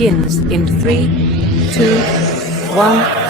begins in 3, 2, 1.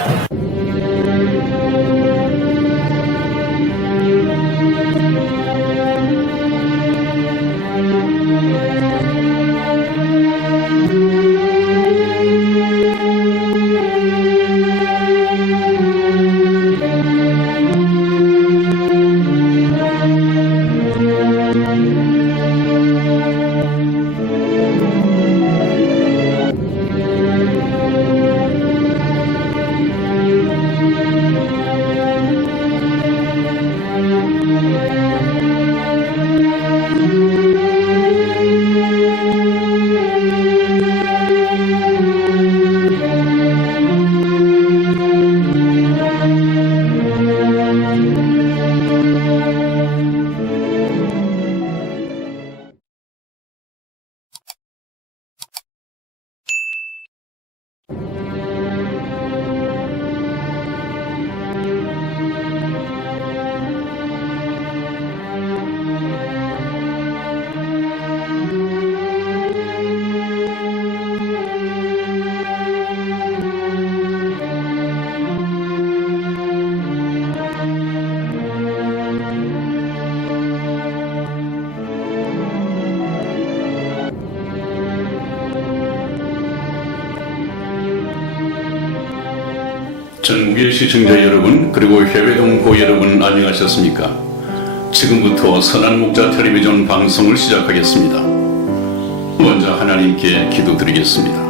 전국의 시청자 여러분, 그리고 해외 동포 여러분, 안녕하셨습니까? 지금부터 선한 목자 텔레비전 방송을 시작하겠습니다. 먼저 하나님께 기도드리겠습니다.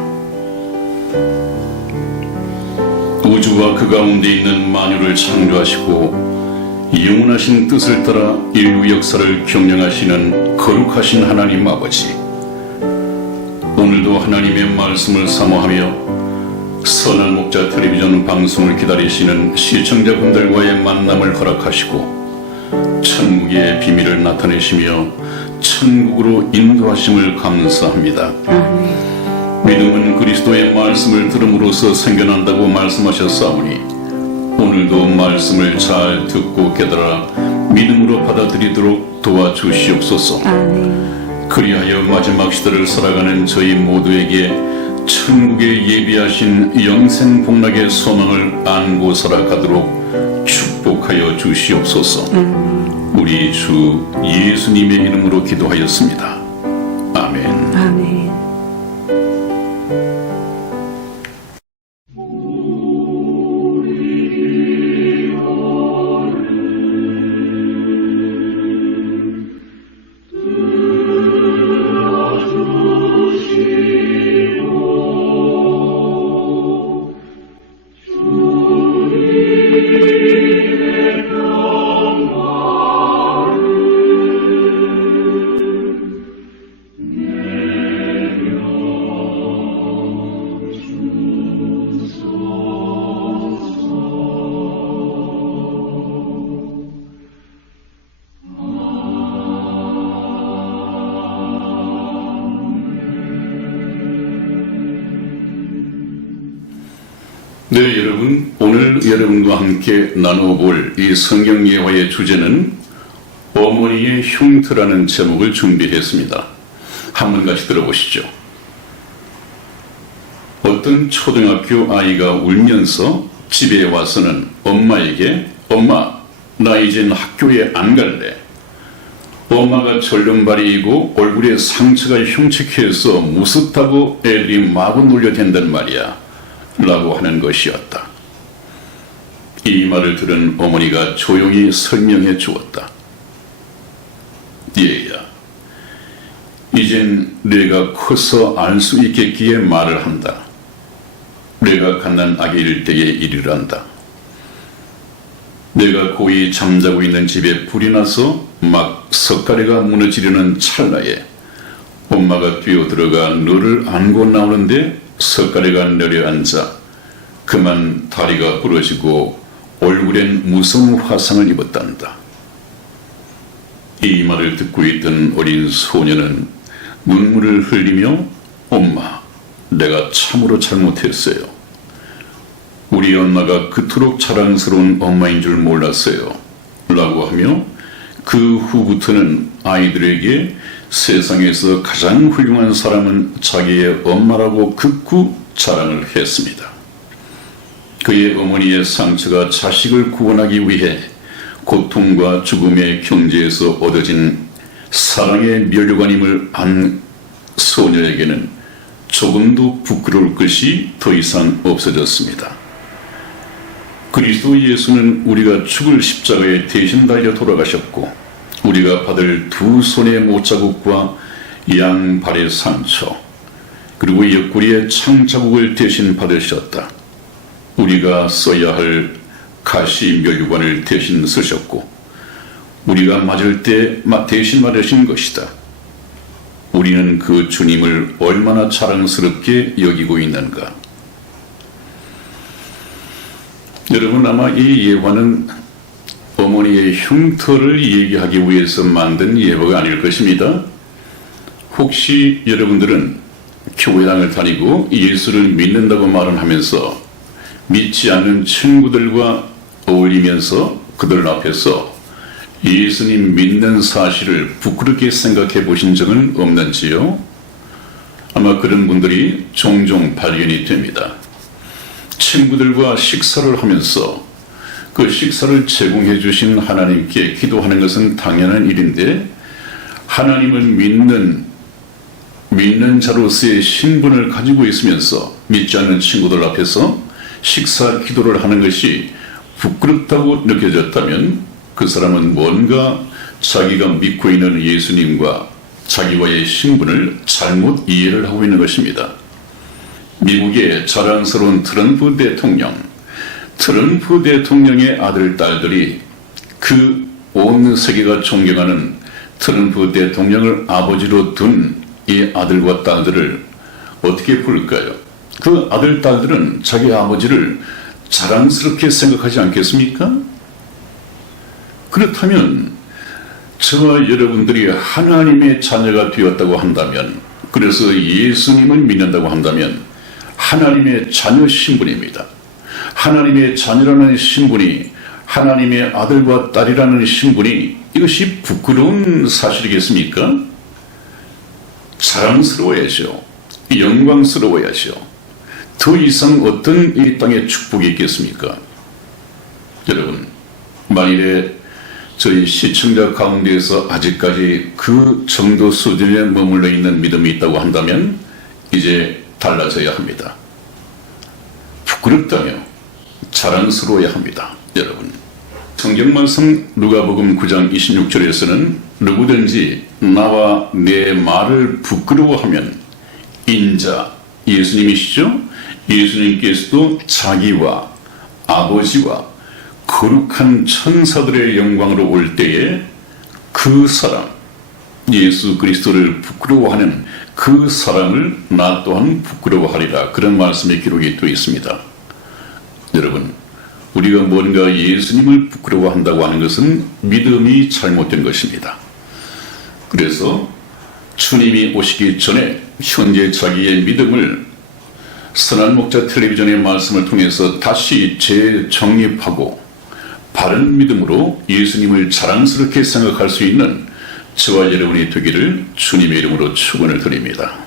우주와 그 가운데 있는 만유를 창조하시고 영원하신 뜻을 따라 인류 역사를 경영하시는 거룩하신 하나님 아버지, 오늘도 하나님의 말씀을 사모하며 선한 목자 텔레비전 방송을 기다리시는 시청자분들과의 만남을 허락하시고 천국의 비밀을 나타내시며 천국으로 인도하심을 감사합니다. 믿음은 그리스도의 말씀을 들음으로써 생겨난다고 말씀하셨사오니 오늘도 말씀을 잘 듣고 깨달아 믿음으로 받아들이도록 도와주시옵소서. 그리하여 마지막 시대를 살아가는 저희 모두에게 천국에 예비하신 영생 복락의 소망을 안고 살아가도록 축복하여 주시옵소서. 우리 주 예수님의 이름으로 기도하였습니다. 아멘. 아멘. 네, 여러분, 오늘 여러분과 함께 나눠볼 이 성경 예화의 주제는 어머니의 흉터라는 제목을 준비했습니다. 한번 같이 들어보시죠. 어떤 초등학교 아이가 울면서 집에 와서는 엄마에게 엄마, 나 이젠 학교에 안 갈래. 엄마가 절름발이이고 얼굴에 상처가 흉측해서 무섭다고 애들이 마구 놀려댄단 말이야 라고 하는 것이었다. 이 말을 들은 어머니가 조용히 설명해 주었다. 얘야, 이젠 내가 커서 알 수 있겠기에 말을 한다. 내가 갓난아기일 때의 일이란다. 내가 고이 잠자고 있는 집에 불이 나서 막 석가래가 무너지려는 찰나에 엄마가 뛰어들어가 너를 안고 나오는데 석가래가 내려앉아 그만 다리가 부러지고 얼굴엔 무서운 화상을 입었단다. 이 말을 듣고 있던 어린 소녀는 눈물을 흘리며 엄마, 내가 참으로 잘못했어요. 우리 엄마가 그토록 자랑스러운 엄마인 줄 몰랐어요 라고 하며 그 후부터는 아이들에게 세상에서 가장 훌륭한 사람은 자기의 엄마라고 극구 자랑을 했습니다. 그의 어머니의 상처가 자식을 구원하기 위해 고통과 죽음의 경지에서 얻어진 사랑의 면류관임을 안 소녀에게는 조금도 부끄러울 것이 더 이상 없어졌습니다. 그리스도 예수는 우리가 죽을 십자가에 대신 달려 돌아가셨고 우리가 받을 두 손의 못자국과 양발의 상처 그리고 옆구리의 창자국을 대신 받으셨다. 우리가 써야 할 가시 면류관을 대신 쓰셨고 우리가 맞을 때 대신 맞으신 것이다. 우리는 그 주님을 얼마나 자랑스럽게 여기고 있는가. 여러분, 아마 이 예화는 어머니의 흉터를 얘기하기 위해서 만든 예화가 아닐 것입니다. 혹시 여러분들은 교회당을 다니고 예수를 믿는다고 말은 하면서 믿지 않는 친구들과 어울리면서 그들 앞에서 예수님 믿는 사실을 부끄럽게 생각해 보신 적은 없는지요? 아마 그런 분들이 종종 발견이 됩니다. 친구들과 식사를 하면서 그 식사를 제공해 주신 하나님께 기도하는 것은 당연한 일인데 하나님을 믿는 자로서의 신분을 가지고 있으면서 믿지 않는 친구들 앞에서 식사 기도를 하는 것이 부끄럽다고 느껴졌다면 그 사람은 뭔가 자기가 믿고 있는 예수님과 자기와의 신분을 잘못 이해를 하고 있는 것입니다. 미국의 자랑스러운 트럼프 대통령의 아들, 딸들이 그 온 세계가 존경하는 트럼프 대통령을 아버지로 둔 이 아들과 딸들을 어떻게 부를까요? 그 아들, 딸들은 자기 아버지를 자랑스럽게 생각하지 않겠습니까? 그렇다면 저와 여러분들이 하나님의 자녀가 되었다고 한다면, 그래서 예수님을 믿는다고 한다면 하나님의 자녀 신분입니다. 하나님의 자녀라는 신분이, 하나님의 아들과 딸이라는 신분이, 이것이 부끄러운 사실이겠습니까? 자랑스러워야죠. 영광스러워야죠. 더 이상 어떤 이 땅의 축복이 있겠습니까? 여러분, 만일에 저희 시청자 가운데에서 아직까지 그 정도 수준에 머물러 있는 믿음이 있다고 한다면 이제 달라져야 합니다. 부끄럽다며 자랑스러워야 합니다. 여러분, 성경 말씀 누가복음 9장 26절에서는 누구든지 나와 내 말을 부끄러워하면 인자, 예수님이시죠? 예수님께서도 자기와 아버지와 거룩한 천사들의 영광으로 올 때에 그 사람, 예수 그리스도를 부끄러워하는 그 사람을 나 또한 부끄러워하리라. 그런 말씀의 기록이 또 있습니다. 여러분, 우리가 뭔가 예수님을 부끄러워한다고 하는 것은 믿음이 잘못된 것입니다. 그래서 주님이 오시기 전에 현재 자기의 믿음을 선한 목자 텔레비전의 말씀을 통해서 다시 재정립하고 바른 믿음으로 예수님을 자랑스럽게 생각할 수 있는 저와 여러분이 되기를 주님의 이름으로 축원을 드립니다.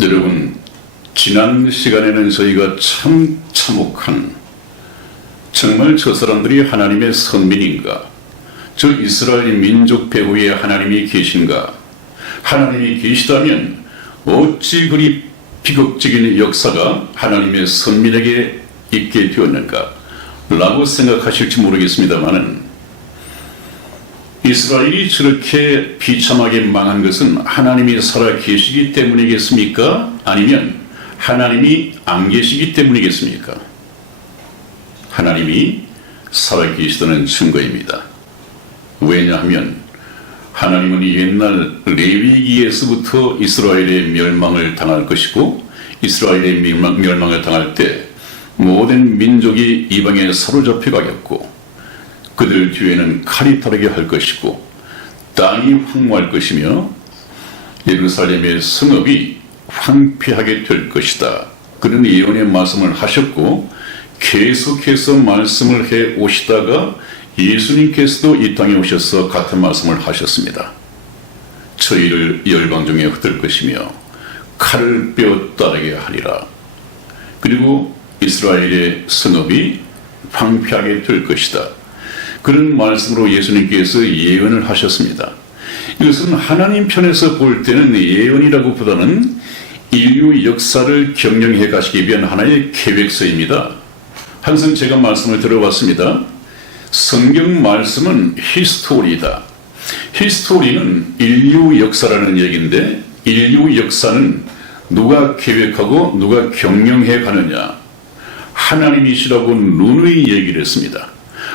여러분, 지난 시간에는 저희가 참 참혹한, 정말 저 사람들이 하나님의 선민인가? 저 이스라엘 민족 배후에 하나님이 계신가? 하나님이 계시다면 어찌 그리 비극적인 역사가 하나님의 선민에게 있게 되었는가? 라고 생각하실지 모르겠습니다만은 이스라엘이 저렇게 비참하게 망한 것은 하나님이 살아 계시기 때문이겠습니까? 아니면 하나님이 안 계시기 때문이겠습니까? 하나님이 살아 계시다는 증거입니다. 왜냐하면 하나님은 옛날 레위기에서부터 이스라엘의 멸망을 당할 것이고, 이스라엘의 멸망을 당할 때 모든 민족이 이방에 사로잡혀 가겠고, 그들 뒤에는 칼이 따르게 할 것이고, 땅이 황무할 것이며 예루살렘의 성읍이 황폐하게 될 것이다. 그런 예언의 말씀을 하셨고, 계속해서 말씀을 해 오시다가 예수님께서도 이 땅에 오셔서 같은 말씀을 하셨습니다. 저희를 열방 중에 흩을 것이며 칼을 빼어 따르게 하리라. 그리고 이스라엘의 성읍이 황폐하게 될 것이다. 그런 말씀으로 예수님께서 예언을 하셨습니다. 이것은 하나님 편에서 볼 때는 예언이라고 보다는 인류 역사를 경영해 가시기 위한 하나의 계획서입니다. 항상 제가 말씀을 들어봤습니다. 성경 말씀은 히스토리다. 히스토리는 인류 역사라는 얘기인데, 인류 역사는 누가 계획하고 누가 경영해 가느냐, 하나님이시라고 누누이 얘기를 했습니다.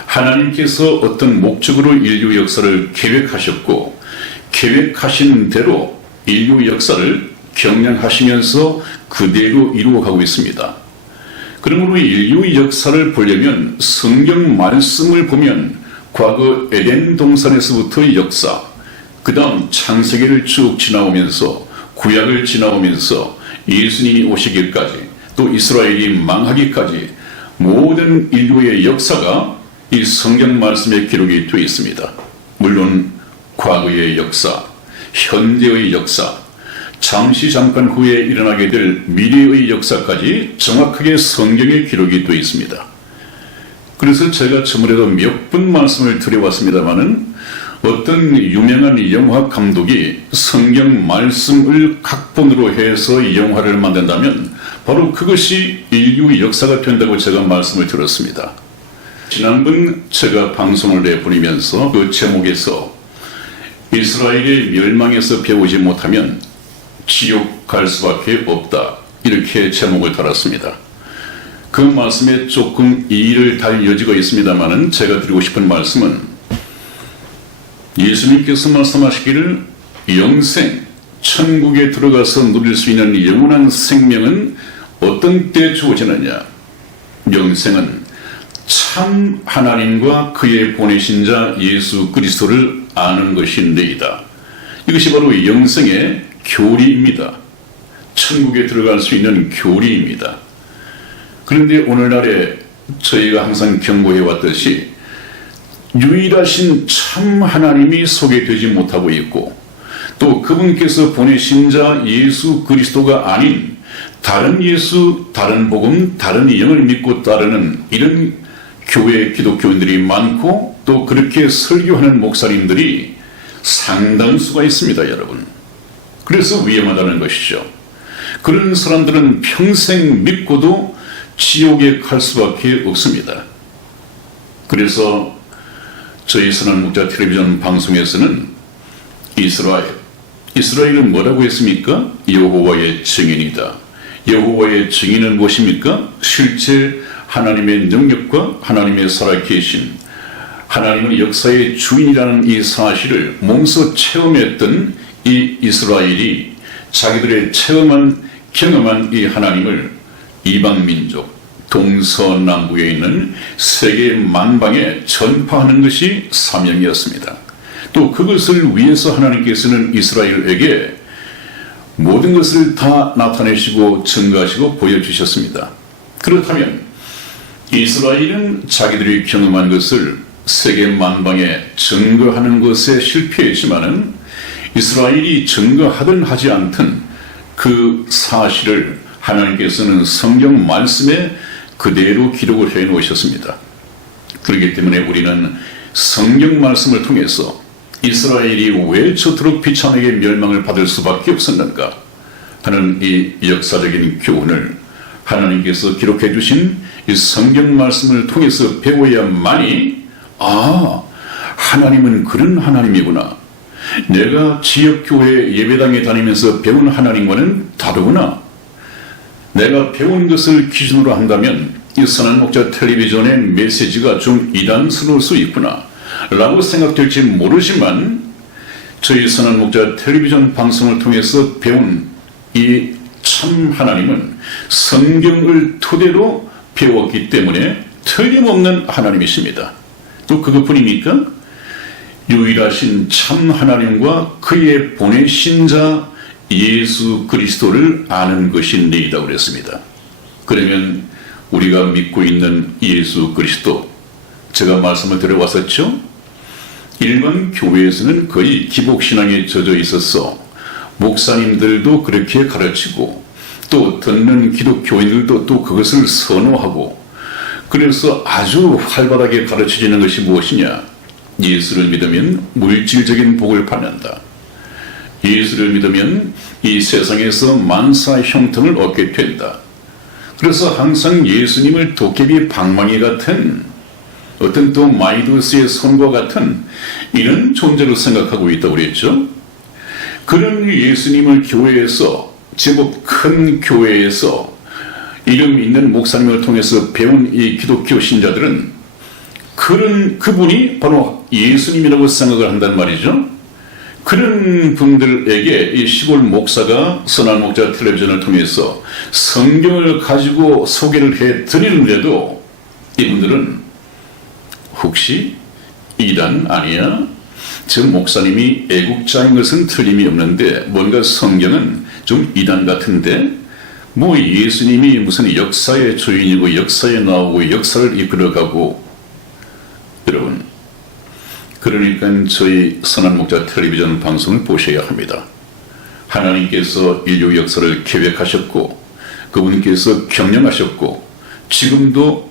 하나님께서 어떤 목적으로 인류 역사를 계획하셨고, 계획하신 대로 인류 역사를 경영하시면서 그대로 이루어가고 있습니다. 그러므로 인류 역사를 보려면 성경 말씀을 보면 과거 에덴 동산에서부터 역사, 그 다음 창세기를 쭉 지나오면서 구약을 지나오면서 예수님이 오시기까지, 또 이스라엘이 망하기까지 모든 인류의 역사가 이 성경 말씀에 기록이 되어 있습니다. 물론 과거의 역사, 현재의 역사, 잠시 잠깐 후에 일어나게 될 미래의 역사까지 정확하게 성경에 기록이 되어 있습니다. 그래서 제가 저번에도 몇 번 말씀을 드려왔습니다마는 어떤 유명한 영화 감독이 성경 말씀을 각본으로 해서 영화를 만든다면 바로 그것이 인류 역사가 된다고 제가 말씀을 드렸습니다. 지난번 제가 방송을 내보내면서 그 제목에서 이스라엘의 멸망에서 배우지 못하면 지옥 갈 수밖에 없다, 이렇게 제목을 달았습니다. 그 말씀에 조금 이의를 달 여지가 있습니다만은 제가 드리고 싶은 말씀은, 예수님께서 말씀하시기를 영생, 천국에 들어가서 누릴 수 있는 영원한 생명은 어떤 때 주어지느냐? 영생은 참 하나님과 그의 보내신 자 예수 그리스도를 아는 것인데이다. 이것이 바로 영생의 교리입니다. 천국에 들어갈 수 있는 교리입니다. 그런데 오늘날에 저희가 항상 경고해 왔듯이 유일하신 참 하나님이 소개되지 못하고 있고, 또 그분께서 보내신 자 예수 그리스도가 아닌 다른 예수, 다른 복음, 다른 영을 믿고 따르는 이런 교회 기독교인들이 많고, 또 그렇게 설교하는 목사님들이 상당수가 있습니다, 여러분. 그래서 위험하다는 것이죠. 그런 사람들은 평생 믿고도 지옥에 갈 수밖에 없습니다. 그래서 저희 선한목자 텔레비전 방송에서는 이스라엘은 뭐라고 했습니까? 여호와의 증인이다. 여호와의 증인은 무엇입니까? 실제 하나님의 능력과 하나님의 살아계신 하나님은 역사의 주인이라는 이 사실을 몸소 체험했던 이 이스라엘이 자기들의 경험한 이 하나님을 이방민족, 동서남북에 있는 세계 만방에 전파하는 것이 사명이었습니다. 또 그것을 위해서 하나님께서는 이스라엘에게 모든 것을 다 나타내시고 증거하시고 보여주셨습니다. 그렇다면 이스라엘은 자기들이 경험한 것을 세계 만방에 증거하는 것에 실패했지만은 이스라엘이 증거하든 하지 않든 그 사실을 하나님께서는 성경 말씀에 그대로 기록을 해 놓으셨습니다. 그렇기 때문에 우리는 성경 말씀을 통해서 이스라엘이 왜 저토록 비참하게 멸망을 받을 수밖에 없었는가 하는 이 역사적인 교훈을 하나님께서 기록해 주신 이 성경 말씀을 통해서 배워야만이, 하나님은 그런 하나님이구나, 내가 지역교회 예배당에 다니면서 배운 하나님과는 다르구나, 내가 배운 것을 기준으로 한다면 이 선한목자 텔레비전의 메시지가 좀 이단스러울 수 있구나 라고 생각될지 모르지만, 저희 선한목자 텔레비전 방송을 통해서 배운 이 참 하나님은 성경을 토대로 배웠기 때문에 틀림없는 하나님이십니다. 또 그것뿐입니까? 유일하신 참 하나님과 그의 보내신 자 예수 그리스도를 아는 것인데이다 그랬습니다. 그러면 우리가 믿고 있는 예수 그리스도, 제가 말씀을 드려왔었죠? 일반 교회에서는 거의 기복신앙에 젖어 있어서 목사님들도 그렇게 가르치고 또 듣는 기독교인들도 또 그것을 선호하고, 그래서 아주 활발하게 가르쳐지는 것이 무엇이냐? 예수를 믿으면 물질적인 복을 받는다. 예수를 믿으면 이 세상에서 만사 형통을 얻게 된다. 그래서 항상 예수님을 도깨비 방망이 같은 어떤 또 마이더스의 손과 같은 이런 존재로 생각하고 있다고 그랬죠. 그런 예수님을 교회에서, 제법 큰 교회에서 이름 있는 목사님을 통해서 배운 이 기독교 신자들은 그분이 바로 예수님이라고 생각을 한단 말이죠. 그런 분들에게 이 시골 목사가 선한 목자 텔레비전을 통해서 성경을 가지고 소개를 해 드리는데도 이분들은 혹시 이단 아니야? 저 목사님이 애국자인 것은 틀림이 없는데 뭔가 성경은 좀 이단 같은데, 뭐 예수님이 무슨 역사의 주인이고 역사에 나오고 역사를 이끌어가고. 여러분, 그러니까 저희 선한 목자 텔레비전 방송을 보셔야 합니다. 하나님께서 인류 역사를 계획하셨고 그분께서 경영하셨고 지금도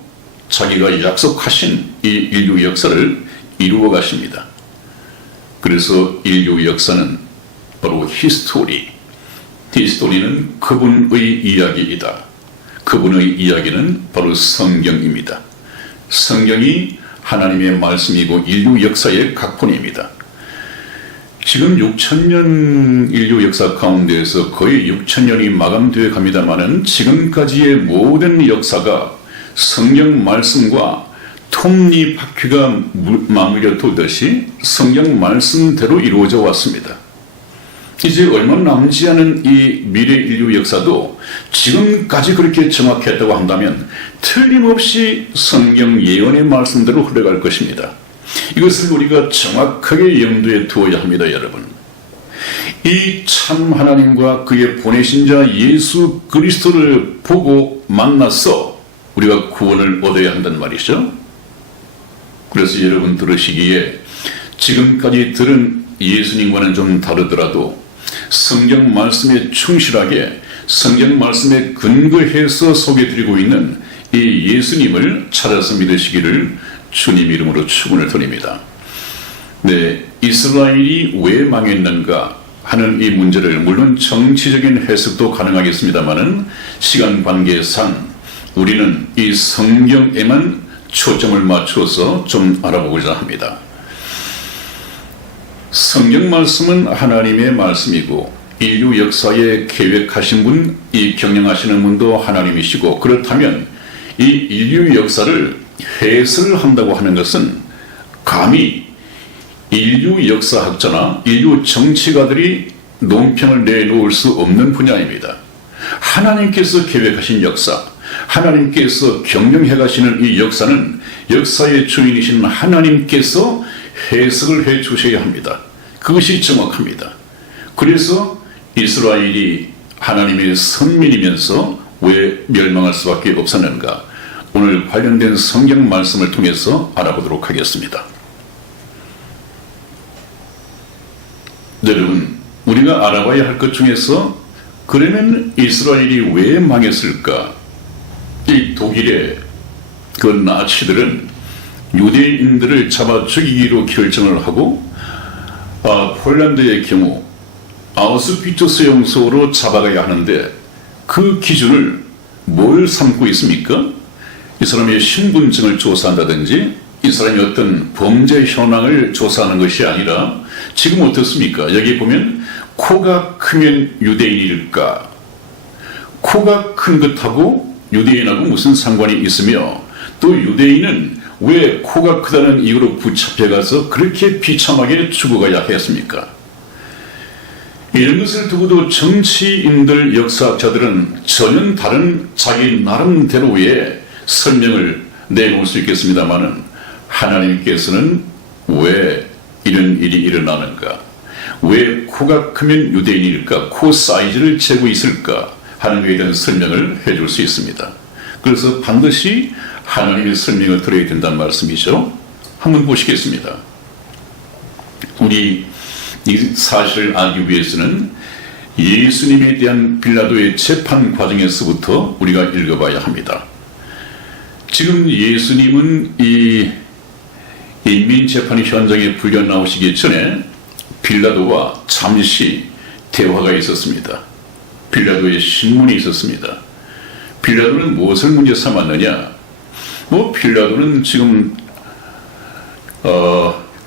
자기가 약속하신 이 인류 역사를 이루어 가십니다. 그래서 인류 역사는 바로 히스토리는 그분의 이야기이다. 그분의 이야기는 바로 성경입니다. 성경이 하나님의 말씀이고 인류 역사의 각본입니다. 지금 6,000년 인류 역사 가운데에서 거의 6,000년이 마감되어 갑니다마는 지금까지의 모든 역사가 성경 말씀과 톱니바퀴가 마무리가 되듯이 성경 말씀대로 이루어져 왔습니다. 이제 얼마 남지 않은 이 미래 인류 역사도 지금까지 그렇게 정확했다고 한다면 틀림없이 성경 예언의 말씀대로 흘러갈 것입니다. 이것을 우리가 정확하게 염두에 두어야 합니다, 여러분. 이 참 하나님과 그의 보내신 자 예수 그리스도를 보고 만나서 우리가 구원을 얻어야 한단 말이죠. 그래서 여러분 들으시기에 지금까지 들은 예수님과는 좀 다르더라도 성경 말씀에 충실하게 성경 말씀에 근거해서 소개드리고 있는 이 예수님을 찾아서 믿으시기를 주님 이름으로 축원을 드립니다. 네, 이스라엘이 왜 망했는가 하는 이 문제를 물론 정치적인 해석도 가능하겠습니다마는 시간 관계상 우리는 이 성경에만 초점을 맞춰서 좀 알아보고자 합니다. 성경 말씀은 하나님의 말씀이고 인류 역사에 계획하신 분, 이 경영하시는 분도 하나님이시고, 그렇다면 이 인류 역사를 해설을 한다고 하는 것은 감히 인류 역사학자나 인류 정치가들이 논평을 내놓을 수 없는 분야입니다. 하나님께서 계획하신 역사, 하나님께서 경영해 가시는 이 역사는 역사의 주인이신 하나님께서 해석을 해 주셔야 합니다. 그것이 정확합니다. 그래서 이스라엘이 하나님의 선민이면서 왜 멸망할 수밖에 없었는가? 오늘 관련된 성경 말씀을 통해서 알아보도록 하겠습니다. 여러분, 우리가 알아봐야 할 것 중에서 그러면 이스라엘이 왜 망했을까? 이 독일의 그 나치들은 유대인들을 잡아 죽이기로 결정을 하고 폴란드의 경우 아우슈비츠 수용소로 잡아가야 하는데 그 기준을 뭘 삼고 있습니까? 이 사람의 신분증을 조사한다든지 이 사람이 어떤 범죄 현황을 조사하는 것이 아니라 지금 어떻습니까? 여기 보면 코가 크면 유대인일까? 코가 큰 것하고 유대인하고 무슨 상관이 있으며 또 유대인은 왜 코가 크다는 이유로 붙잡혀가서 그렇게 비참하게 죽어가야 했습니까? 이런 것을 두고도 정치인들, 역사학자들은 전혀 다른 자기 나름대로의 설명을 내놓을 수 있겠습니다마는 하나님께서는 왜 이런 일이 일어나는가? 왜 코가 크면 유대인일까? 코 사이즈를 재고 있을까? 하는 것에 대한 설명을 해줄 수 있습니다. 그래서 반드시 하나님의 설명을 들어야 된다는 말씀이죠. 한번 보시겠습니다. 우리 이 사실을 알기 위해서는 예수님에 대한 빌라도의 재판 과정에서부터 우리가 읽어봐야 합니다. 지금 예수님은 이 인민재판 현장에 불려 나오시기 전에 빌라도와 잠시 대화가 있었습니다. 빌라도의 신문이 있었습니다. 빌라도는 무엇을 문제 삼았느냐? 빌라도는 지금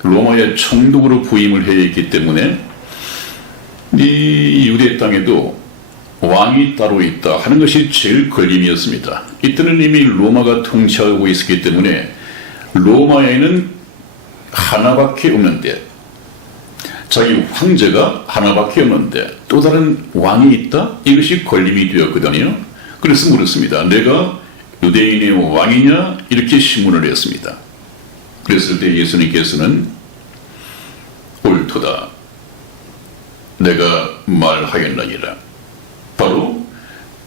로마의 총독으로 부임을 해 있기 때문에 이 유대 땅에도 왕이 따로 있다 하는 것이 제일 걸림이었습니다. 이때는 이미 로마가 통치하고 있었기 때문에 로마에는 하나밖에 없는데, 자기 황제가 하나밖에 없는데 또 다른 왕이 있다? 이것이 걸림이 되었거든요. 그래서 물었습니다. 내가 유대인의 왕이냐? 이렇게 신문을 했습니다. 그랬을 때 예수님께서는 옳도다. 내가 말하겠느니라. 바로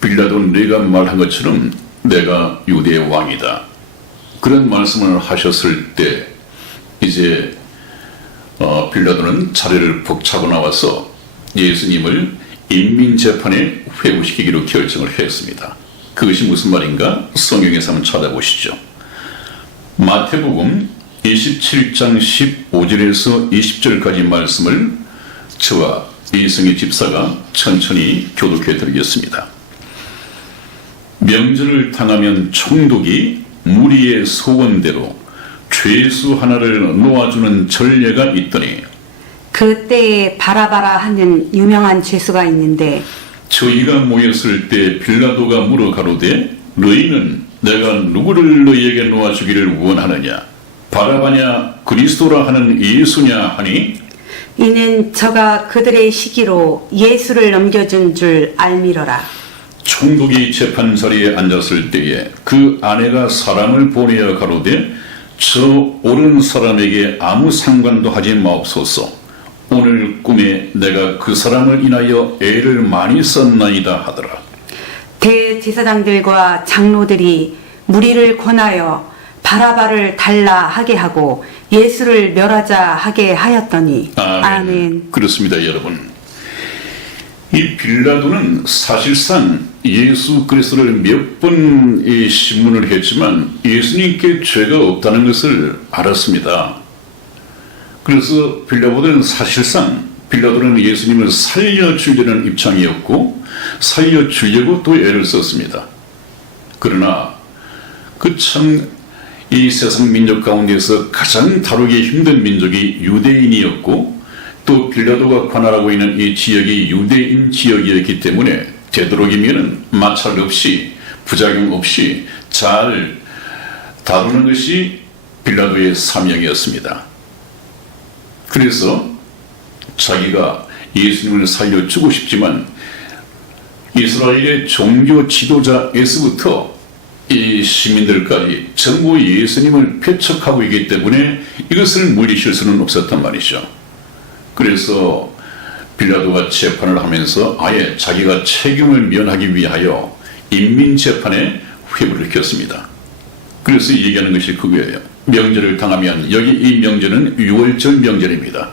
빌라도 네가 말한 것처럼 내가 유대의 왕이다. 그런 말씀을 하셨을 때 이제 빌라도는 자리를 벅차고 나와서 예수님을 인민재판에 회부시키기로 결정을 했습니다. 그것이 무슨 말인가? 성경에서 한번 찾아보시죠. 마태복음 27장 15절에서 20절까지 말씀을 저와 이승희 집사가 천천히 교독해 드리겠습니다. 명절을 당하면 총독이 무리의 소원대로 죄수 하나를 놓아주는 전례가 있더니 그때에 바라바라 하는 유명한 죄수가 있는데 저희가 모였을 때 빌라도가 물어 가로되 너희는 내가 누구를 너희에게 놓아주기를 원하느냐? 바라바냐 그리스도라 하는 예수냐 하니 이는 저가 그들의 시기로 예수를 넘겨준 줄 알미러라. 총독이 재판 자리에 앉았을 때에 그 아내가 사람을 보내어 가로되 저 옳은 사람에게 아무 상관도 하지 마옵소서. 오늘 꿈에 내가 그 사람을 인하여 애를 많이 썼나이다 하더라. 대제사장들과 장로들이 무리를 권하여 바라바를 달라 하게 하고 예수를 멸하자 하게 하였더니 아멘. 그렇습니다, 여러분. 이 빌라도는 사실상 예수 그리스도를 몇 번 신문을 했지만 예수님께 죄가 없다는 것을 알았습니다. 그래서 빌라도는 사실상 빌라도는 예수님을 살려주려는 입장이었고 살려주려고 또 애를 썼습니다. 그러나 그 참 이 세상 민족 가운데서 가장 다루기 힘든 민족이 유대인이었고 또 빌라도가 관할하고 있는 이 지역이 유대인 지역이었기 때문에 되도록이면 마찰 없이 부작용 없이 잘 다루는 것이 빌라도의 사명이었습니다. 그래서 자기가 예수님을 살려주고 싶지만 이스라엘의 종교 지도자에서부터 이 시민들까지 전부 예수님을 배척하고 있기 때문에 이것을 물리칠 수는 없었단 말이죠. 그래서 빌라도가 재판을 하면서 아예 자기가 책임을 면하기 위하여 인민재판에 회부를 켰습니다. 그래서 얘기하는 것이 그거예요. 명절을 당하면 여기 이 명절은 유월절 명절입니다.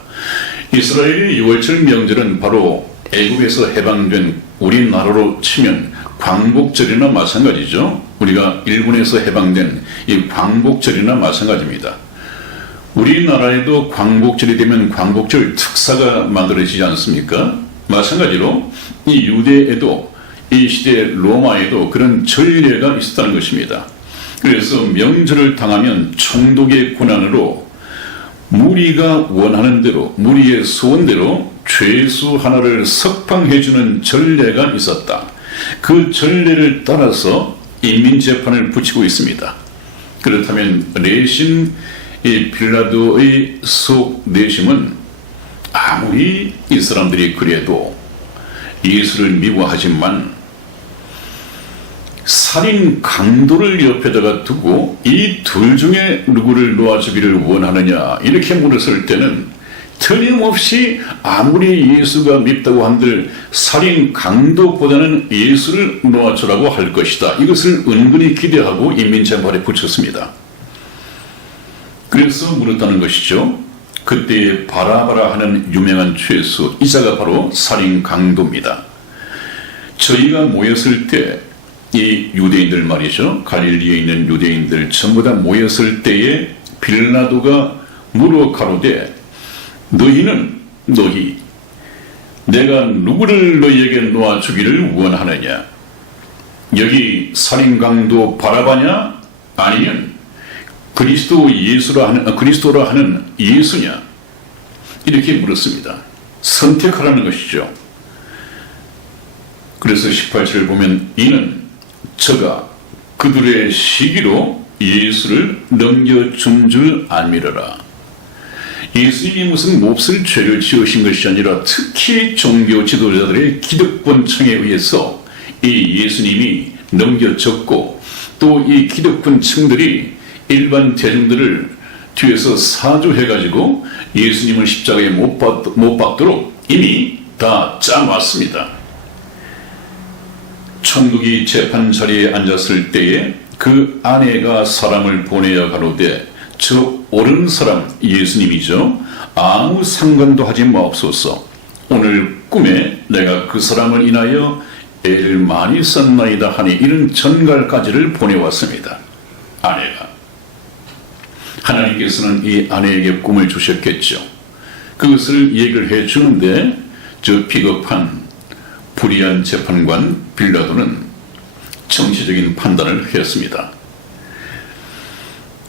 이스라엘의 유월절 명절은 바로 애국에서 해방된 우리나라로 치면 광복절이나 마찬가지죠. 우리가 일본에서 해방된 이 광복절이나 마찬가지입니다. 우리나라에도 광복절이 되면 광복절 특사가 만들어지지 않습니까? 마찬가지로 이 유대에도 이 시대 로마에도 그런 전례가 있었다는 것입니다. 그래서 명절을 당하면 총독의 권한으로 무리가 원하는 대로 무리의 소원대로 죄수 하나를 석방해주는 전례가 있었다. 그 전례를 따라서 인민재판을 붙이고 있습니다. 그렇다면 내심 이 빌라도의 속 내심은 아무리 이 사람들이 그래도 예수를 미워하지만 살인 강도를 옆에다가 두고 이 둘 중에 누구를 놓아주기를 원하느냐 이렇게 물었을 때는 틀림없이 아무리 예수가 밉다고 한들 살인 강도보다는 예수를 놓아주라고 할 것이다. 이것을 은근히 기대하고 인민재판에 붙였습니다. 그래서 물었다는 것이죠. 그때의 바라바라 하는 유명한 죄수 이자가 바로 살인 강도입니다. 저희가 모였을 때 이 유대인들 말이죠. 갈릴리에 있는 유대인들 전부 다 모였을 때에 빌라도가 물어 가로되 너희 내가 누구를 너희에게 놓아 주기를 원하느냐? 여기 살인 강도 바라바냐? 아니면 그리스도라 하는 예수냐? 이렇게 물었습니다. 선택하라는 것이죠. 그래서 18절을 보면 이는 저가 그들의 시기로 예수를 넘겨준 줄 알미러라. 예수님이 무슨 몹쓸 죄를 지으신 것이 아니라 특히 종교 지도자들의 기득권층에 의해서 이 예수님이 넘겨졌고 또 이 기득권층들이 일반 대중들을 뒤에서 사주해가지고 예수님을 십자가에 못 박도록 이미 다 짜놨습니다. 천국이 재판 자리에 앉았을 때에 그 아내가 사람을 보내어 가로되 저 옳은 사람 예수님이죠. 아무 상관도 하지 마옵소서. 오늘 꿈에 내가 그 사람을 인하여 애를 많이 썼나이다 하니 이런 전갈까지를 보내왔습니다. 아내가. 하나님께서는 이 아내에게 꿈을 주셨겠죠. 그것을 얘기를 해주는데 저 비겁한 불의한 재판관 빌라도는 정치적인 판단을 했습니다.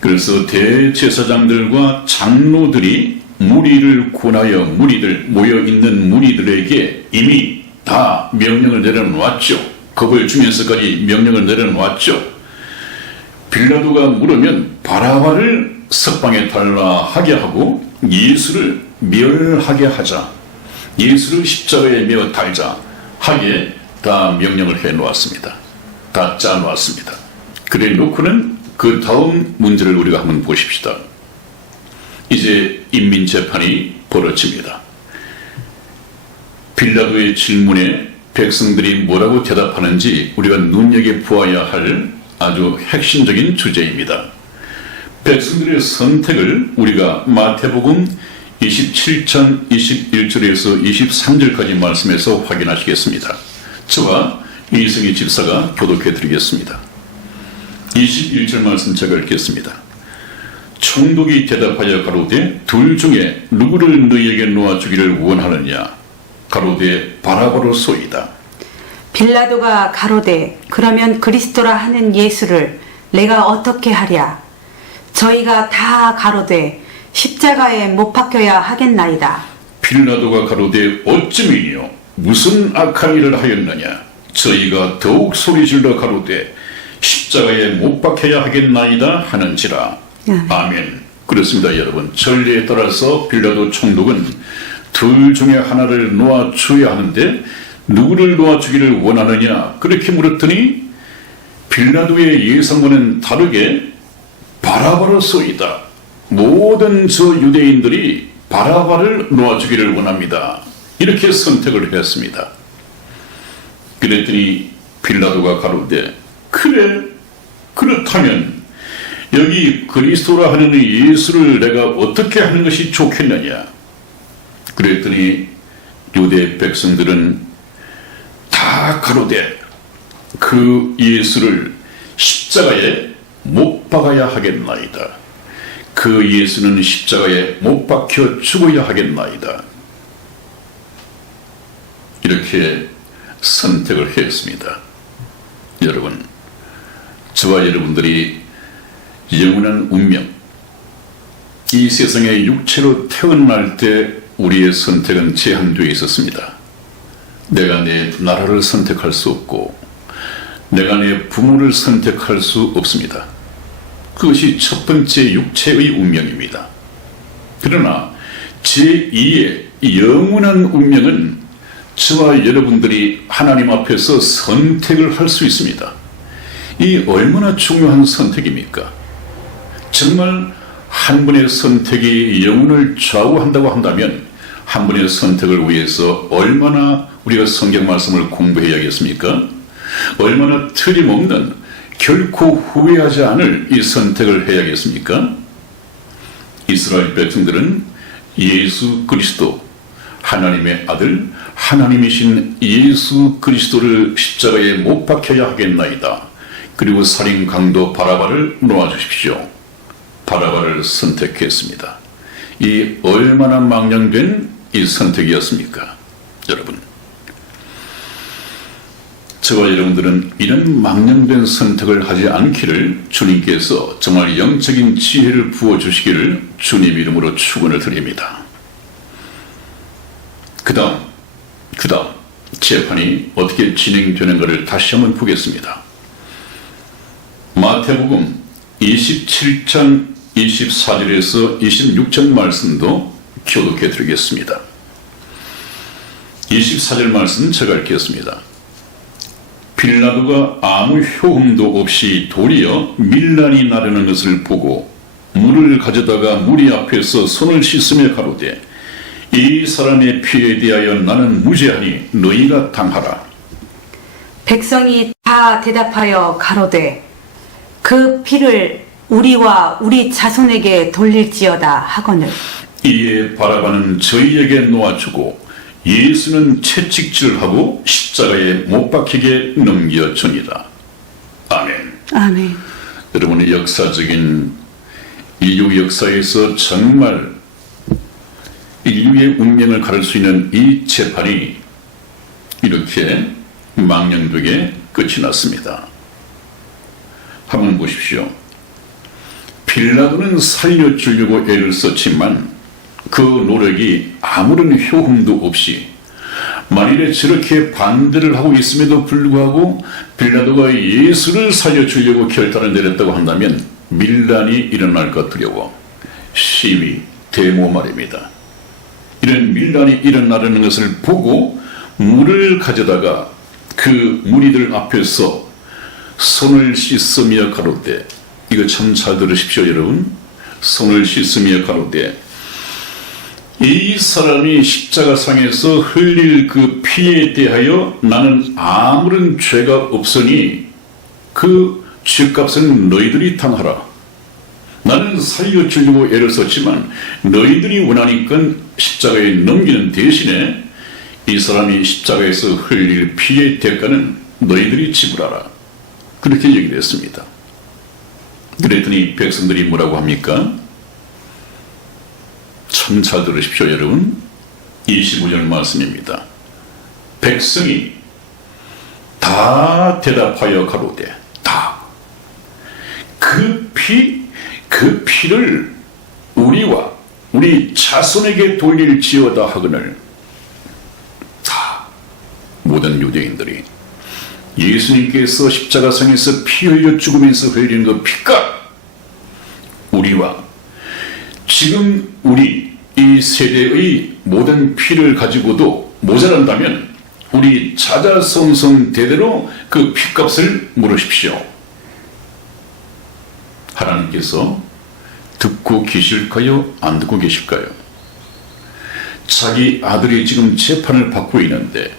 그래서 대제사장들과 장로들이 무리를 권하여 모여있는 무리들에게 이미 다 명령을 내려놓았죠. 겁을 주면서까지 명령을 내려놓았죠. 빌라도가 물으면 바라바를 석방에 달라 하게 하고 예수를 멸하게 하자. 예수를 십자가에 매어 달자 하게 다 명령을 해놓았습니다. 다 짜놓았습니다. 그래 놓고는 그 다음 문제를 우리가 한번 보십시다. 이제 인민재판이 벌어집니다. 빌라도의 질문에 백성들이 뭐라고 대답하는지 우리가 눈여겨보아야 할 아주 핵심적인 주제입니다. 백성들의 선택을 우리가 마태복음 27장 21절에서 23절까지 말씀에서 확인하시겠습니다. 저와 이승희 집사가 교독해 드리겠습니다. 21절 말씀 제가 읽겠습니다. 총독이 대답하여 가로되 둘 중에 누구를 너희에게 놓아 주기를 원하느냐? 가로되 바라바로소이다. 빌라도가 가로되 그러면 그리스도라 하는 예수를 내가 어떻게 하랴? 저희가 다 가로되 십자가에 못 박혀야 하겠나이다. 빌라도가 가로되 어찌미뇨 무슨 악한 일을 하였느냐? 저희가 더욱 소리질러 가로되 십자가에 못 박혀야 하겠나이다 하는지라. 아멘. 그렇습니다, 여러분. 전례에 따라서 빌라도 총독은 둘 중에 하나를 놓아줘야 하는데 누구를 놓아주기를 원하느냐 그렇게 물었더니 빌라도의 예상과는 다르게 바라바로소이다. 모든 저 유대인들이 바라바를 놓아주기를 원합니다. 이렇게 선택을 했습니다. 그랬더니 빌라도가 가로되 그래 그렇다면 여기 그리스도라 하는 예수를 내가 어떻게 하는 것이 좋겠느냐. 그랬더니 유대 백성들은 다 가로되 그 예수를 십자가에 못 박아야 하겠나이다. 그 예수는 십자가에 못 박혀 죽어야 하겠나이다. 이렇게 선택을 했습니다. 여러분, 저와 여러분들이 영원한 운명, 이 세상에 육체로 태어날 때 우리의 선택은 제한되어 있었습니다. 내가 내 나라를 선택할 수 없고 내가 내 부모를 선택할 수 없습니다. 그것이 첫 번째 육체의 운명입니다. 그러나 제2의 영원한 운명은 저와 여러분들이 하나님 앞에서 선택을 할 수 있습니다. 이 얼마나 중요한 선택입니까? 정말 한 분의 선택이 영혼을 좌우한다고 한다면 한 분의 선택을 위해서 얼마나 우리가 성경 말씀을 공부해야겠습니까? 얼마나 틀림없는 결코 후회하지 않을 이 선택을 해야겠습니까? 이스라엘 백성들은 예수 그리스도, 하나님의 아들, 하나님이신 예수 그리스도를 십자가에 못 박혀야 하겠나이다. 그리고 살인 강도 바라바를 놓아주십시오. 바라바를 선택했습니다. 이 얼마나 망령된 이 선택이었습니까? 여러분, 저와 여러분들은 이런 망령된 선택을 하지 않기를 주님께서 정말 영적인 지혜를 부어주시기를 주님 이름으로 축원을 드립니다. 그 다음 재판이 어떻게 진행되는가를 다시 한번 보겠습니다. 마태복음 27장 24절에서 26절 말씀도 교독해 드리겠습니다. 24절 말씀 제가 읽겠습니다. 빌라도가 아무 효험도 없이 도리어 밀란이 나르는 것을 보고 물을 가져다가 무리 앞에서 손을 씻으며 가로되 이 사람의 피에 대하여 나는 무죄하니 너희가 당하라. 백성이 다 대답하여 가로되 그 피를 우리와 우리 자손에게 돌릴지어다 하거늘. 이에 바라바는 저희에게 놓아주고 예수는 채찍질을 하고 십자가에 못 박히게 넘겨주니라. 아멘. 아멘. 여러분의 역사적인 인류 역사에서 정말 인류의 운명을 가를 수 있는 이 재판이 이렇게 망령되게 끝이 났습니다. 한번 보십시오. 빌라도는 살려주려고 애를 썼지만 그 노력이 아무런 효험도 없이 만일에 저렇게 반대를 하고 있음에도 불구하고 빌라도가 예수를 살려주려고 결단을 내렸다고 한다면 밀란이 일어날까 두려워 시위, 데모 말입니다. 이런 밀란이 일어나려는 것을 보고 물을 가져다가 그 무리들 앞에서 손을 씻으며 가로되, 이거 참 잘 들으십시오 여러분. 손을 씻으며 가로되 이 사람이 십자가상에서 흘릴 그 피에 대하여 나는 아무런 죄가 없으니 그 죄값은 너희들이 당하라. 나는 살려주려고 애를 썼지만 너희들이 원하니까 십자가에 넘기는 대신에 이 사람이 십자가에서 흘릴 피의 대가는 너희들이 지불하라. 그렇게 얘기를 했습니다. 그랬더니 백성들이 뭐라고 합니까? 참 잘 들으십시오 여러분. 25절 말씀입니다. 백성이 다 대답하여 가로되 다 그 피를 우리와 우리 자손에게 돌릴지어다 하거늘. 다 모든 유대인들이 예수님께서 십자가상에서 피 흘려 죽으면서 흘리는 그 피값 우리와 지금 우리 이 세대의 모든 피를 가지고도 모자란다면 우리 자자손손 대대로 그 피값을 물으십시오. 하나님께서 듣고 계실까요? 안 듣고 계실까요? 자기 아들이 지금 재판을 받고 있는데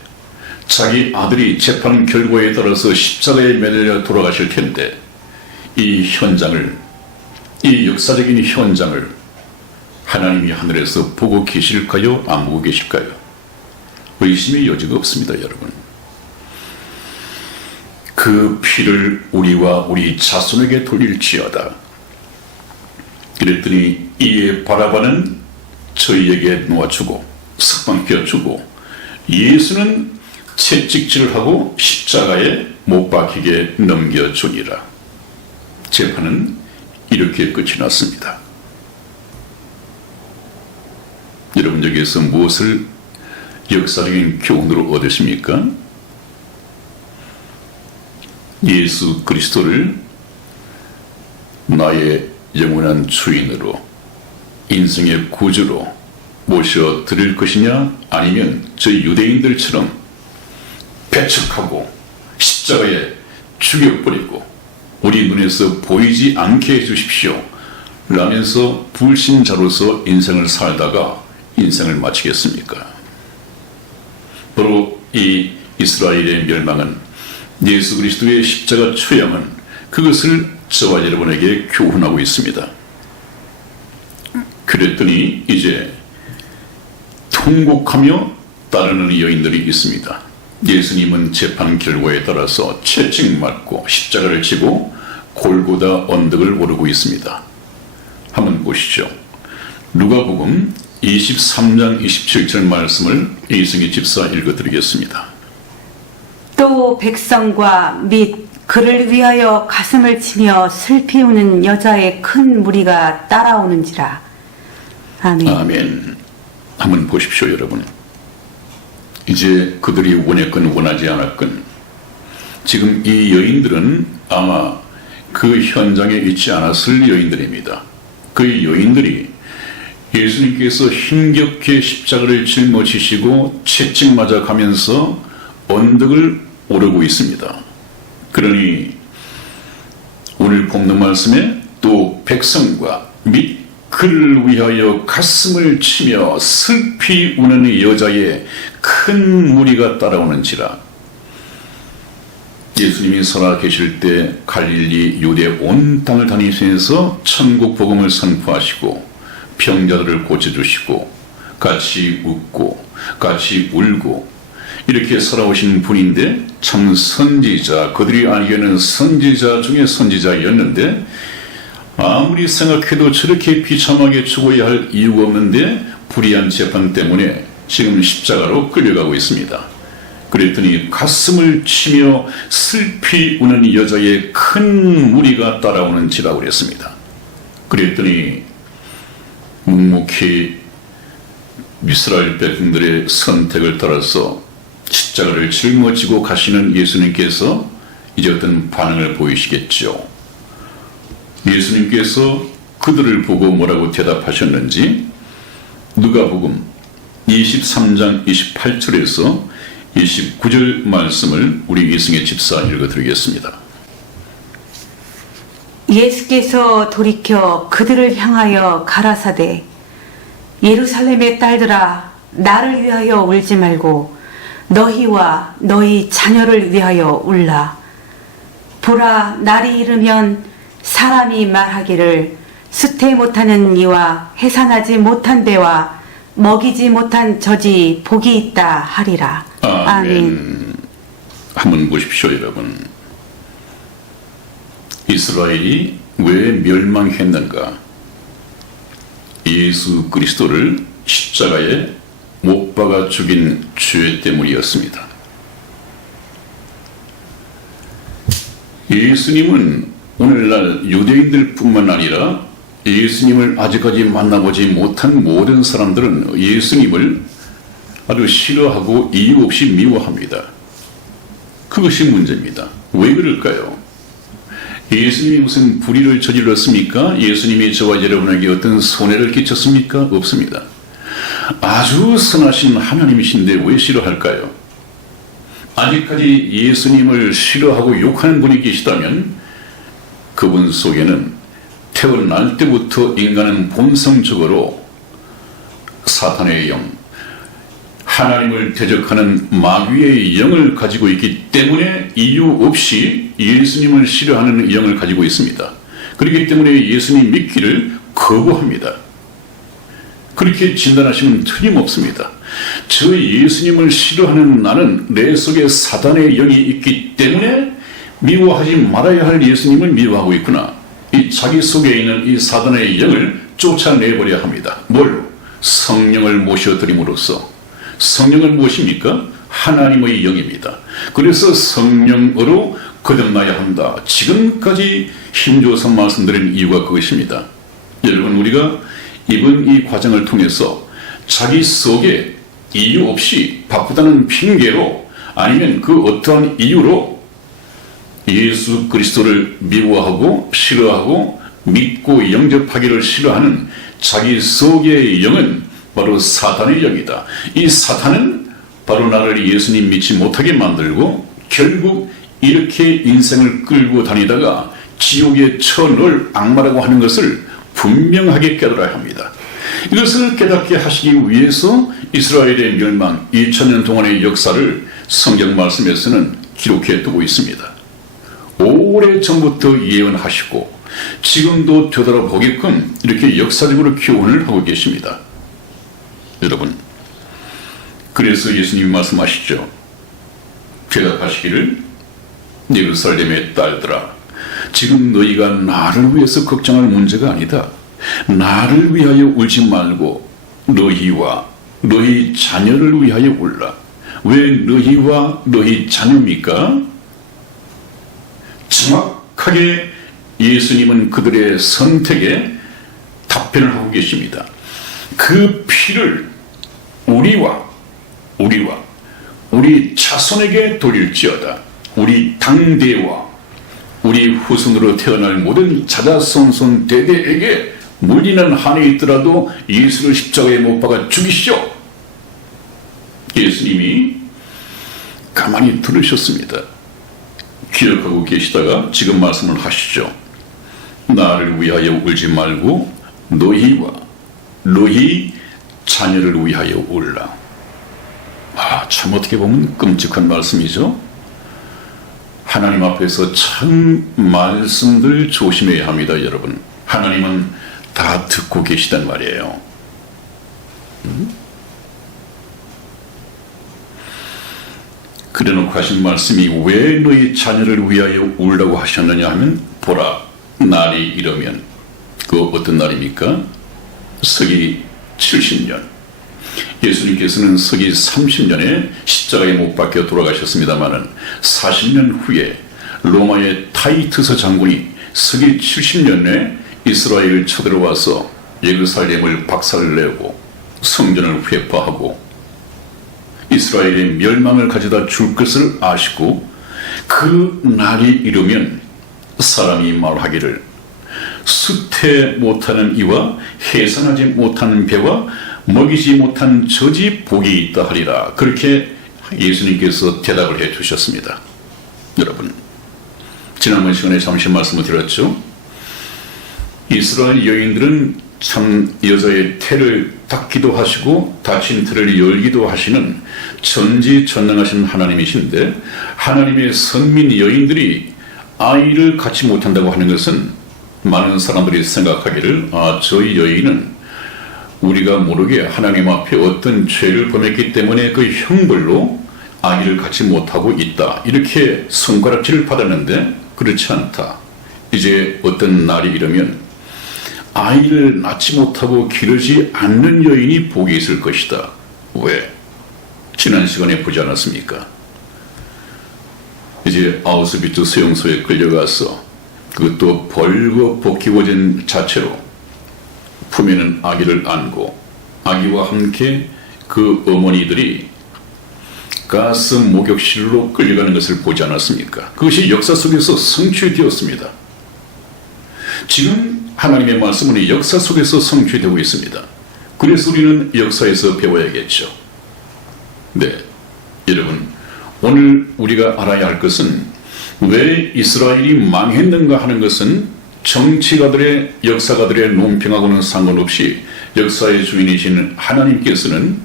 자기 아들이 재판 결과에 따라서 십자가에 매달려 돌아가실 텐데 이 현장을, 이 역사적인 현장을 하나님이 하늘에서 보고 계실까요? 안 보고 계실까요? 의심의 여지가 없습니다 여러분. 그 피를 우리와 우리 자손에게 돌릴지어다. 그랬더니 이에 바라바는 저희에게 놓아주고 석방시켜주고 예수는 채찍질을 하고 십자가에 못 박히게 넘겨주니라. 재판은 이렇게 끝이 났습니다. 여러분 여기에서 무엇을 역사적인 교훈으로 얻으십니까? 예수 그리스도를 나의 영원한 주인으로 인생의 구주로 모셔 드릴 것이냐 아니면 저희 유대인들처럼 배척하고 십자가에 죽여버리고 우리 눈에서 보이지 않게 해주십시오 라면서 불신자로서 인생을 살다가 인생을 마치겠습니까? 바로 이 이스라엘의 멸망은 예수 그리스도의 십자가 초양은 그것을 저와 여러분에게 교훈하고 있습니다. 그랬더니 이제 통곡하며 따르는 여인들이 있습니다. 예수님은 재판 결과에 따라서 채찍맞고 십자가를 지고 골고다 언덕을 오르고 있습니다. 한번 보시죠. 누가복음 23장 27절 말씀을 이승희 집사 읽어드리겠습니다. 또 백성과 및 그를 위하여 가슴을 치며 슬피 우는 여자의 큰 무리가 따라오는지라. 아멘. 아멘. 한번 보십시오, 여러분. 이제 그들이 원했건 원하지 않았건 지금 이 여인들은 아마 그 현장에 있지 않았을 여인들입니다. 그 여인들이 예수님께서 힘겹게 십자가를 짊어지시고 채찍 맞아 가면서 언덕을 오르고 있습니다. 그러니 오늘 본문 말씀에 또 백성과 및 그를 위하여 가슴을 치며 슬피 우는 여자의 큰 무리가 따라오는지라. 예수님이 살아계실 때 갈릴리 유대 온 땅을 다니시면서 천국 복음을 선포하시고 병자들을 고쳐주시고 같이 웃고 같이 울고 이렇게 살아오신 분인데 참 선지자, 그들이 알기에는 선지자 중에 선지자였는데 아무리 생각해도 저렇게 비참하게 죽어야 할 이유가 없는데 불의한 재판 때문에 지금 십자가로 끌려가고 있습니다. 그랬더니 가슴을 치며 슬피 우는 여자의 큰 무리가 따라오는지라고 그랬습니다. 그랬더니 묵묵히 이스라엘 백성들의 선택을 따라서 십자가를 짊어지고 가시는 예수님께서 이제 어떤 반응을 보이시겠죠. 예수님께서 그들을 보고 뭐라고 대답하셨는지 누가복음 23장 28절에서 29절 말씀을 우리 이승혜 집사 읽어드리겠습니다. 예수께서 돌이켜 그들을 향하여 가라사대 예루살렘의 딸들아 나를 위하여 울지 말고 너희와 너희 자녀를 위하여 울라. 보라 날이 이르면 사람이 말하기를 수태 못하는 이와 해산하지 못한 배와 먹이지 못한 젖이 복이 있다 하리라. 아멘. 한번 보십시오, 여러분. 이스라엘이 왜 멸망했는가? 예수 그리스도를 십자가에 못 박아 죽인 죄 때문이었습니다. 예수님은 오늘날 유대인들 뿐만 아니라 예수님을 아직까지 만나보지 못한 모든 사람들은 예수님을 아주 싫어하고 이유 없이 미워합니다. 그것이 문제입니다. 왜 그럴까요? 예수님이 무슨 불의를 저질렀습니까? 예수님이 저와 여러분에게 어떤 손해를 끼쳤습니까? 없습니다. 아주 선하신 하나님이신데 왜 싫어할까요? 아직까지 예수님을 싫어하고 욕하는 분이 계시다면 그분 속에는 태어날 때부터 인간은 본성적으로 사탄의 영, 하나님을 대적하는 마귀의 영을 가지고 있기 때문에 이유 없이 예수님을 싫어하는 영을 가지고 있습니다. 그렇기 때문에 예수님 믿기를 거부합니다. 그렇게 진단하시면 틀림없습니다. 저 예수님을 싫어하는 나는 내 속에 사단의 영이 있기 때문에 미워하지 말아야 할 예수님을 미워하고 있구나. 이 자기 속에 있는 이 사단의 영을 쫓아내버려야 합니다. 뭘로? 성령을 모셔드림으로써. 성령은 무엇입니까? 하나님의 영입니다. 그래서 성령으로 거듭나야 한다. 지금까지 힘줘서 말씀드린 이유가 그것입니다. 여러분, 우리가 이번 이 과정을 통해서 자기 속에 이유 없이 바쁘다는 핑계로 아니면 그 어떠한 이유로 예수 그리스도를 미워하고 싫어하고 믿고 영접하기를 싫어하는 자기 속의 영은 바로 사탄의 영이다. 이 사탄은 바로 나를 예수님 믿지 못하게 만들고 결국 이렇게 인생을 끌고 다니다가 지옥에 쳐넣을 악마라고 하는 것을 분명하게 깨달아야 합니다. 이것을 깨닫게 하시기 위해서 이스라엘의 멸망 2000년 동안의 역사를 성경 말씀에서는 기록해 두고 있습니다. 오래전부터 예언하시고 지금도 되돌아보게끔 이렇게 역사적으로 교훈을 하고 계십니다. 여러분, 그래서 예수님이 말씀하시죠. 대답하시기를 예루살렘의 딸들아, 지금 너희가 나를 위해서 걱정할 문제가 아니다. 나를 위하여 울지 말고 너희와 너희 자녀를 위하여 울라. 왜 너희와 너희 자녀입니까? 정확하게 예수님은 그들의 선택에 답변을 하고 계십니다. 그 피를 우리 자손에게 돌릴지어다. 우리 당대와 우리 후손으로 태어날 모든 자자손손 대대에게 물리는 한이 있더라도 예수를 십자가에 못 박아 죽이시오. 예수님이 가만히 들으셨습니다. 기억하고 계시다가 지금 말씀을 하시죠. 나를 위하여 울지 말고 너희와 너희 자녀를 위하여 울라. 참 어떻게 보면 끔찍한 말씀이죠. 하나님 앞에서 참 말씀들 조심해야 합니다, 여러분. 하나님은 다 듣고 계시단 말이에요. 그래놓고 하신 말씀이 왜 너희 자녀를 위하여 울라고 하셨느냐 하면, 보라, 날이 이르면, 그 어떤 날입니까? 서기 70년. 예수님께서는 서기 30년에 십자가에 못 박혀 돌아가셨습니다마는 40년 후에 로마의 타이투스 장군이 서기 70년에 이스라엘을 쳐들어와서 예루살렘을 박살내고 성전을 회파하고 이스라엘의 멸망을 가져다 줄 것을 아시고, 그 날이 이르면 사람이 말하기를 수태 못하는 이와 해산하지 못하는 배와 먹이지 못한 젖이 복이 있다 하리라. 그렇게 예수님께서 대답을 해 주셨습니다. 여러분, 지난번 시간에 잠시 말씀을 드렸죠. 이스라엘 여인들은 참 여자의 태를 닦기도 하시고 닫힌 태를 열기도 하시는 전지전능하신 하나님이신데, 하나님의 선민 여인들이 아이를 갖지 못한다고 하는 것은 많은 사람들이 생각하기를 저희 여인은 우리가 모르게 하나님 앞에 어떤 죄를 범했기 때문에 그 형벌로 아이를 갖지 못하고 있다, 이렇게 손가락질을 받았는데 그렇지 않다. 이제 어떤 날이 이르면 아이를 낳지 못하고 기르지 않는 여인이 복이 있을 것이다. 왜? 지난 시간에 보지 않았습니까? 이제 아우슈비츠 수용소에 끌려가서 그것도 벌거벗기워진 자체로 품에는 아기를 안고 아기와 함께 그 어머니들이 가스 목욕실로 끌려가는 것을 보지 않았습니까? 그것이 역사 속에서 성취되었습니다. 지금 하나님의 말씀은 역사 속에서 성취되고 있습니다. 그래서 우리는 역사에서 배워야겠죠. 네, 여러분, 오늘 우리가 알아야 할 것은 왜 이스라엘이 망했는가 하는 것은 정치가들의, 역사가들의 논평하고는 상관없이 역사의 주인이신 하나님께서는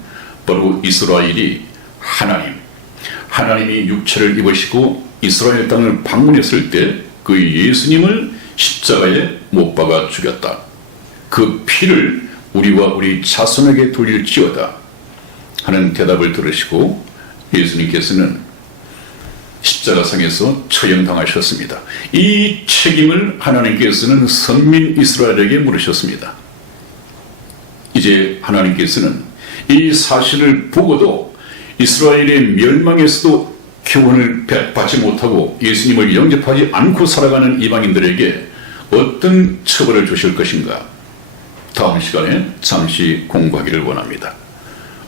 바로 이스라엘이 하나님이 육체를 입으시고 이스라엘 땅을 방문했을 때 그 예수님을 십자가에 못 박아 죽였다. 그 피를 우리와 우리 자손에게 돌릴지어다 하는 대답을 들으시고 예수님께서는 십자가상에서 처형당하셨습니다. 이 책임을 하나님께서는 선민 이스라엘에게 물으셨습니다. 이제 하나님께서는 이 사실을 보고도 이스라엘의 멸망에서도 교훈을 받지 못하고 예수님을 영접하지 않고 살아가는 이방인들에게 어떤 처벌을 주실 것인가, 다음 시간에 잠시 공부하기를 원합니다.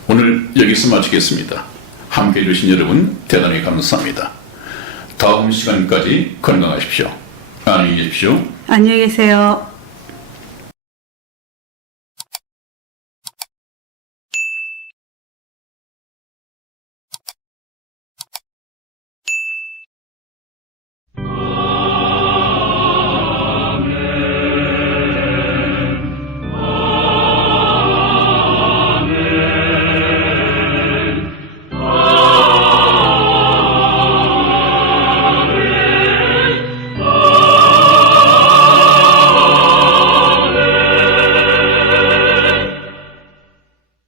오늘 여기서 마치겠습니다. 함께해 주신 여러분 대단히 감사합니다. 다음 시간까지 건강하십시오. 안녕히 계십시오. 안녕히 계세요.